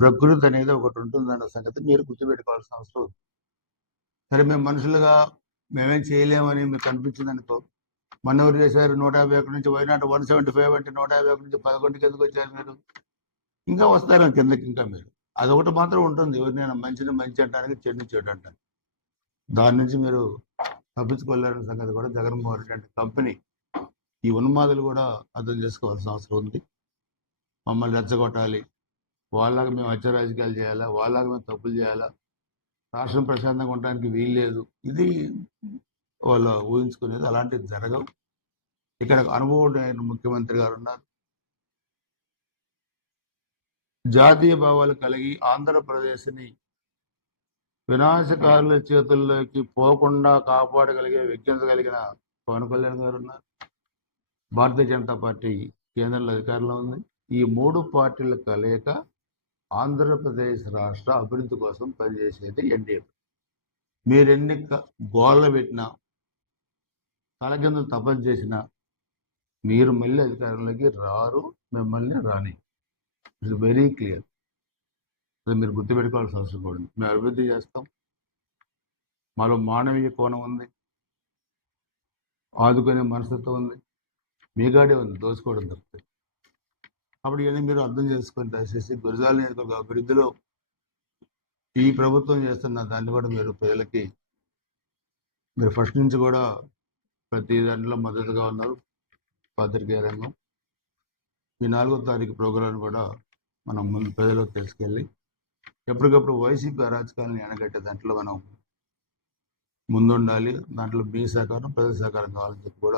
ప్రకృతి అనేది ఒకటి ఉంటుందన్న సంగతి మీరు గుర్తుపెట్టుకోవాల్సిన అవసరం ఉంది. సరే మేము మనుషులుగా మేమేం చేయలేమని మీకు అనిపించింది అనుకో, మొన్న ఎవరు చేశారు 151 నుంచి వైనాట్ 175 అంటే 151 నుంచి 11కి ఎందుకు వచ్చారు మీరు? ఇంకా వస్తారు కిందకి ఇంకా మీరు. అదొకటి మాత్రం ఉంటుంది, ఎవరినైనా మంచిని మంచి అంటానికి చెడుని చెడు అంటారు. దాని నుంచి మీరు తప్పించుకోలేరన్న సంగతి కూడా జగన్మోహన్ రెడ్డి అంటే కంపెనీ, ఈ ఉన్మాదులు కూడా అర్థం చేసుకోవాల్సిన అవసరం ఉంది. మమ్మల్ని రెచ్చగొట్టాలి, వాళ్ళలాగా మేము హత్య రాజకీయాలు చేయాలా, వాళ్ళలాగా మేము తప్పులు చేయాలా, రాష్ట్రం ప్రశాంతంగా ఉండడానికి వీల్లేదు, ఇది వాళ్ళు ఊహించుకునేది. అలాంటివి జరగవు. ఇక్కడ అనుభవం ముఖ్యమంత్రి గారు ఉన్నారు. జాతీయ భావాలు కలిగి ఆంధ్రప్రదేశ్ని వినాశకారుల చేతుల్లోకి పోకుండా కాపాడగలిగే విజ్ఞతగలిగిన పవన్ కళ్యాణ్ గారు ఉన్నారు. భారతీయ జనతా పార్టీ కేంద్రంలో అధికారంలో ఉంది. ఈ మూడు పార్టీల కలయిక ఆంధ్రప్రదేశ్ రాష్ట్ర అభివృద్ధి కోసం పనిచేసేది ఎన్డీఏ. మీరెన్ని గోళ్ళ పెట్టినా, తల కింద తపస్సు చేసినా మీరు మళ్ళీ అధికారంలోకి రారు, మిమ్మల్ని రాని. It's very clear. అది మీరు గుర్తుపెట్టుకోవాల్సిన అవసరం కూడా ఉంది. మేము అభివృద్ధి చేస్తాం, మాలో మానవీయ కోణం ఉంది, ఆదుకునే మనస్తత్వం ఉంది, మీగాడే ఉంది, దోచుకోవడం తప్పితే. అప్పుడు ఇవన్నీ మీరు అర్థం చేసుకొని దయచేసి గురజాల నియోజకవర్గ అభివృద్ధిలో ఈ ప్రభుత్వం చేస్తున్న దాన్ని కూడా మీరు ప్రజలకి మీరు ఫస్ట్ నుంచి కూడా ప్రతి దాంట్లో మద్దతుగా ఉన్నారు. పాత్రికేయ రంగం ఈ 4వ తారీఖు ప్రోగ్రాం కూడా మనం ముందు ప్రజలకు తీసుకెళ్ళి ఎప్పటికప్పుడు వైసీపీ అరాచకాలను ఎనగట్టే దాంట్లో మనం ముందుండాలి. దాంట్లో మీ సహకారం, ప్రజల సహకారం కావాలని చెప్పి కూడా